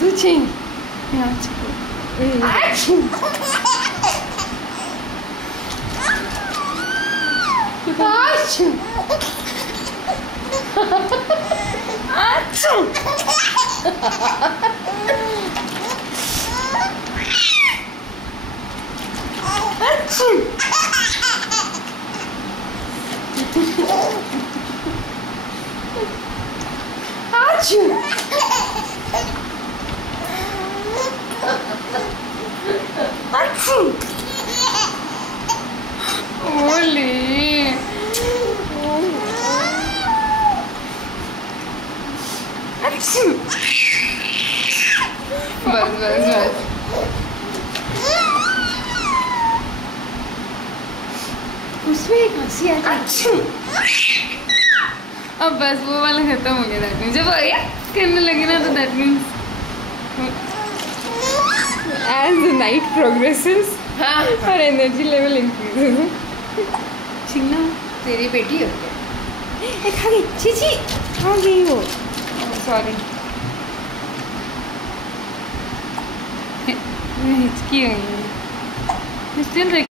तुझे यहाँ बस बस बस उसमें एक हंसी आती। अब बस वो वाला खत्म हो गया। दैट मीन्स जब करने लगे ना तो that means as the night progresses और एनर्जी लेवल इंक्रीजेस। चिंगना तेरी बेटी हो क्या? खा गई चीची, खा गई वो। सॉरी हिचकी हुई है।